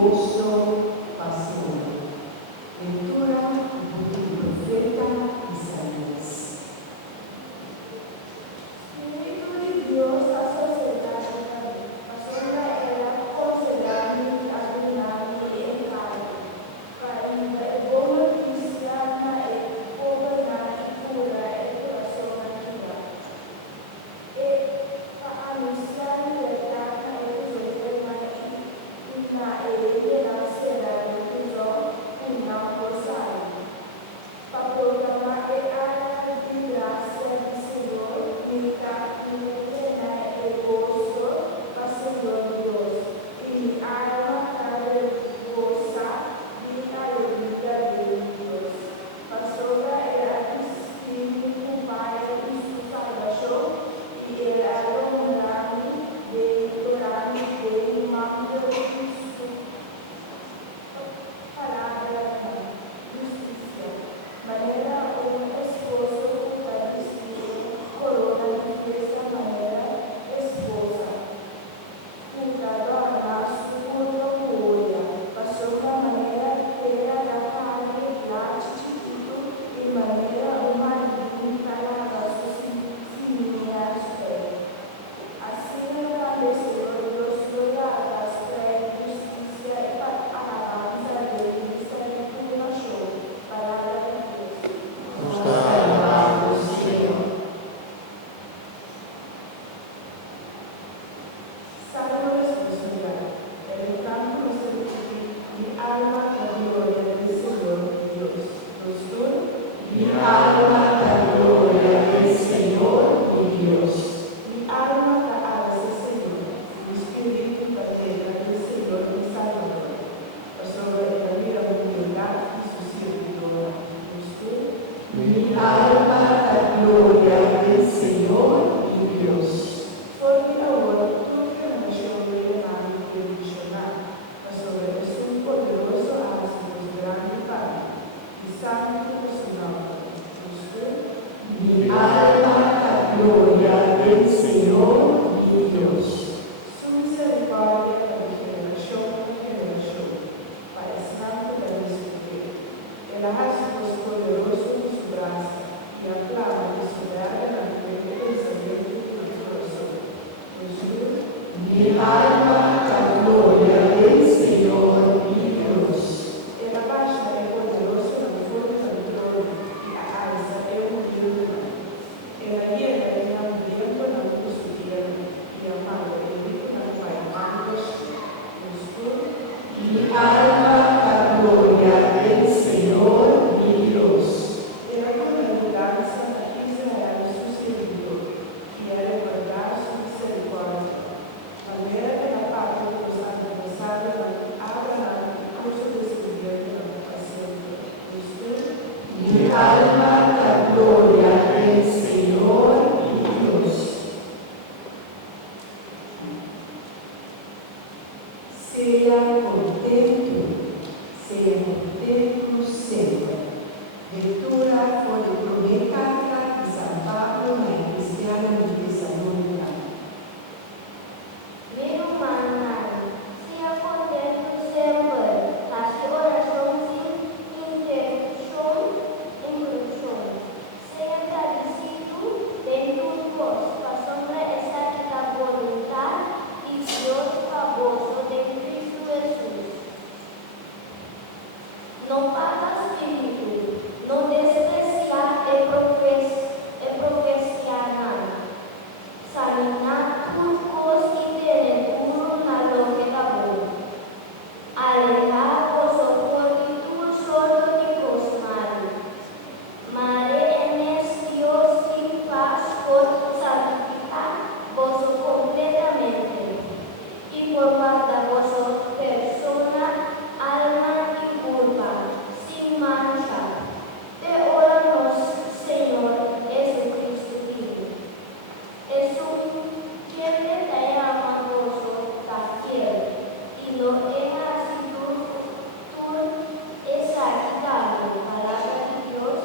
gozo pasión. Lectura del profeta Isaías. Espíritu de Dios a sociedad, pasando era considerando a Dunani e Cari, para il buon cristiana e governare cura e coração nativa, e a anunciar libertà e risolvere na eredera será una posai, para proclamar a graça do Senhor, militar e gozo para o Senhor Deus, e arma para gozar e alegria de Deus. Pastora era espírito para o salvação, e era alumnado de Torá de Mando Cristo. Palavra justiça. Maneira esposo para vestir corona de dessa maneira esposa. Cuidado a laço olha. Passou da maneira que era da carne latitude e maneira humaninha para as sinhas fé. Assim agradeceu Deus toda a fé, justiça e alabanza dele, está tudo na show. Palavra de Deus. Louvado Senhor. Salmo responsoriale. El canto mi alma la gloria del Señor Dios. Pastor, mi alma la gloria del Señor y Dios. Mi alma la alabanza del Señor. Mi espíritu patera del Señor mi Salvador. Pastor, la vida humildad y su servidor. Pastor, mi alma la gloria del Señor y Dios. Formi ahora tutte le nazioni delle mani del missionario, ma sobre Gesù poderoso a sus grandi padri, i santi personali. Mi alma la gloria del Señor y Dios. Su misericordia per generazione in generazione, para santo per Gesù. El hace poderoso de su gracia y aclara de su verdad la fe pensamiento y el corazón. Mi alma la gloria del Señor y Dios. E la pace è poderosa nella forza del trono e alza è umilde. E la dieta è hambriento nel custodia e amare e ricco nel fare mandos. Mi alma la gloria del Señor y Dios. E la confianza a Israel su servidor, quiere guardar su misericordia. Manera que la parte de los adversarios habrá curso de estudiante de la paciente. Mi alma la gloria del Señor y Dios. Sea contento sempre. Lettura fuori come carta di San Paolo ai cristiani di Tessalonica. Meu mandato, sia contento sempre, la sua oração inclusão, seja agradecido de tudo, passando essa vontade e Deus famoso de Cristo Jesus. Não paga espírito, não despreciar e profeciar nada. Examinar turcos e tenedur na loca da boa. Alejar os oportunos sordo de prosmado. Mare enescios sin paz por santificar vos completamente. E por guardar vos persona, alma e curva, sin mancha. Te oramos, Senhor Jesucristo Hijo. Es quien te amoroso fiel, y no era así tú es agitado, palabra de Dios.